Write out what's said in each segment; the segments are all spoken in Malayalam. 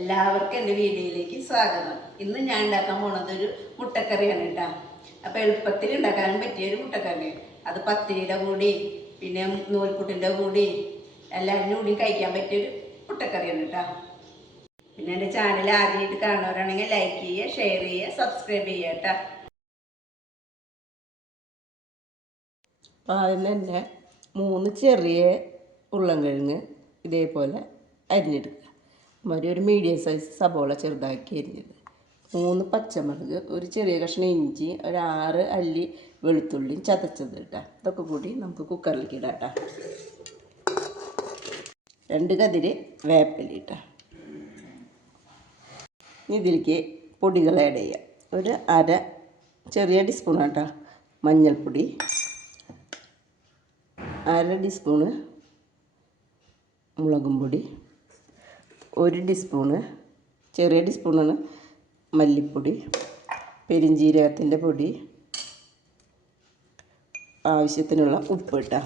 എല്ലാവർക്കും എന്റെ വീഡിയോയിലേക്ക് സ്വാഗതം. ഇന്ന് ഞാൻ ഉണ്ടാക്കാൻ പോണത് ഒരു മുട്ടക്കറിയാണ് കേട്ടോ. അപ്പോൾ എളുപ്പത്തിൽ ഉണ്ടാക്കാൻ പറ്റിയ ഒരു മുട്ടക്കറി അത് പത്തിരിയുടെ കൂടി പിന്നെ നൂൽപുട്ടിന്റെ കൂടി എല്ലാവരും കൂടി കഴിക്കാൻ പറ്റിയൊരു മുട്ടക്കറിയാണ് കേട്ടോ. പിന്നെ എന്റെ ചാനൽ ആദ്യമായിട്ട് കാണുന്നവരാണെങ്കിൽ ലൈക്ക് ചെയ്യുക ഷെയർ ചെയ്യുക സബ്സ്ക്രൈബ് ചെയ്യുക കേട്ടോ. അപ്പോൾ അതിന് തന്നെ മൂന്ന് ചെറിയ ഉള്ളം കിഴങ്ങ് ഇതേപോലെ അരിഞ്ഞെടുക്കുക. ഒരു ഒരു മീഡിയം സൈസ് സബോള ചെറുതാക്കി അരിഞ്ഞത്. മൂന്ന് പച്ചമുളക് ഒരു ചെറിയ കഷ്ണം ഇഞ്ചി ഒരു ആറ് അല്ലി വെളുത്തുള്ളിയും ചതച്ചത് ഇട്ടാം ഇതൊക്കെ കൂടി നമുക്ക് കുക്കറിലേക്ക് ഇടാം കേട്ടോ രണ്ട് കതിര് വേപ്പില ഇതിലേക്ക് പൊടികൾ ആഡ് ചെയ്യാം. ഒരു അര ചെറിയ ടീസ്പൂൺ കേട്ടോ മഞ്ഞൾപ്പൊടി. അര ടീസ്പൂണ് മുളകും പൊടി. ഒരു ടീസ്പൂണ് ചെറിയ ടീസ്പൂണാണ് മല്ലിപ്പൊടി പെരിഞ്ജീരകത്തിന്റെ പൊടി ആവശ്യത്തിനുള്ള ഉപ്പ് ഇട്ടാ.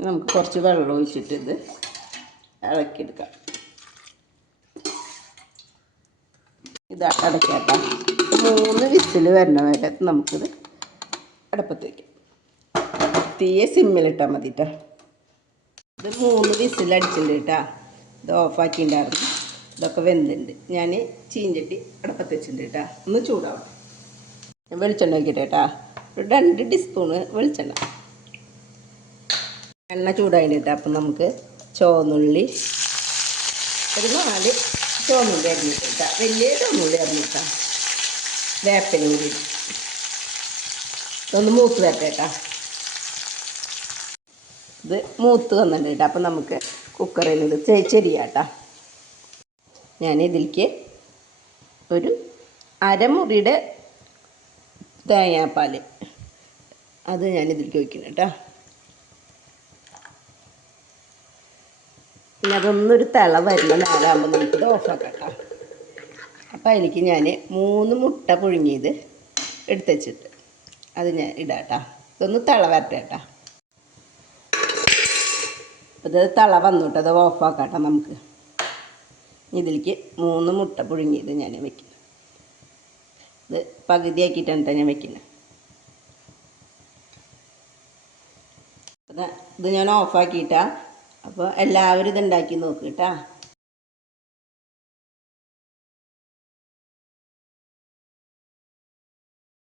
നമുക്ക് കുറച്ച് വെള്ളം ഒഴിച്ചിട്ട് ഇത് ഇളക്കിയെടുക്കാം. ഇത് അടയ്ക്കാട്ടോ. മൂന്ന് വിസിൽ വരണ വരെ നമുക്കിത് അടുപ്പത്ത് വയ്ക്കാം തീയെ സിമ്മിലിട്ടാൽ മതി കേട്ടോ ഇത് മൂന്ന് വിസിൽ അടിച്ചിട്ടുണ്ട് കേട്ടോ. ഇത് ഓഫാക്കിയിട്ടുണ്ടായിരുന്നു ഇതൊക്കെ വെന്തുണ്ട്. ഞാൻ ചീഞ്ചട്ടി അടുപ്പത്ത് വെച്ചിട്ടുണ്ട് കേട്ടോ. ഒന്ന് ചൂടാവണം ഞാൻ വെളിച്ചെണ്ണ വയ്ക്കട്ടെ കേട്ടോ. രണ്ട് ടീസ്പൂണ് വെളിച്ചെണ്ണ. എണ്ണ ചൂടായിട്ട് കേട്ടോ. അപ്പം നമുക്ക് ചുവന്നുള്ളി ഒരു നാല് ചുവന്നുള്ളി അറിഞ്ഞിട്ട് വലിയ ചുവന്നുള്ളി അരിഞ്ഞിട്ടാ വേപ്പില കൂടി മൂക്ക് മൂത്ത് വരട്ടെ കേട്ടോ. ഇത് മൂത്ത് വന്നിട്ടുണ്ട്. കേട്ടോ അപ്പം നമുക്ക് കുക്കറിൽ ഇത് ചെരിയാട്ടാ. ഞാൻ ഞാനിതിലേക്ക് ഒരു അരമുറിയുടെ തേങ്ങാപ്പാൽ അത് ഞാനിതിലേക്ക് വയ്ക്കണം കേട്ടോ. പിന്നെ അതൊന്നൊരു തിള വരുന്ന നേരമാകുമ്പോൾ നമുക്കിത് ഓഫാക്കാം കേട്ടോ അപ്പോൾ അതിലേക്ക് ഞാൻ മൂന്ന് മുട്ട പുഴുങ്ങിയത് എടുത്ത് വെച്ചിട്ട് അത് ഞാൻ ഇടാം കേട്ടോ ഇതൊന്ന് തിള വരട്ടെ കേട്ടോ. അപ്പോൾ ഇത് തള വന്നിട്ട് അത് ഓഫാക്കാം കേട്ടോ നമുക്ക് ഇതിലേക്ക് മൂന്ന് മുട്ട പുഴുങ്ങിയത് ഞാൻ വെക്കുന്നത് ഇത് പകുതിയാക്കിയിട്ടാണ് ആക്കിയിട്ടാണ് ഞാൻ വെക്കുന്നത് ഇത് ഞാൻ ഓഫാക്കിയിട്ടാ. അപ്പോൾ എല്ലാവരും ഇത് ഉണ്ടാക്കി കേട്ടാ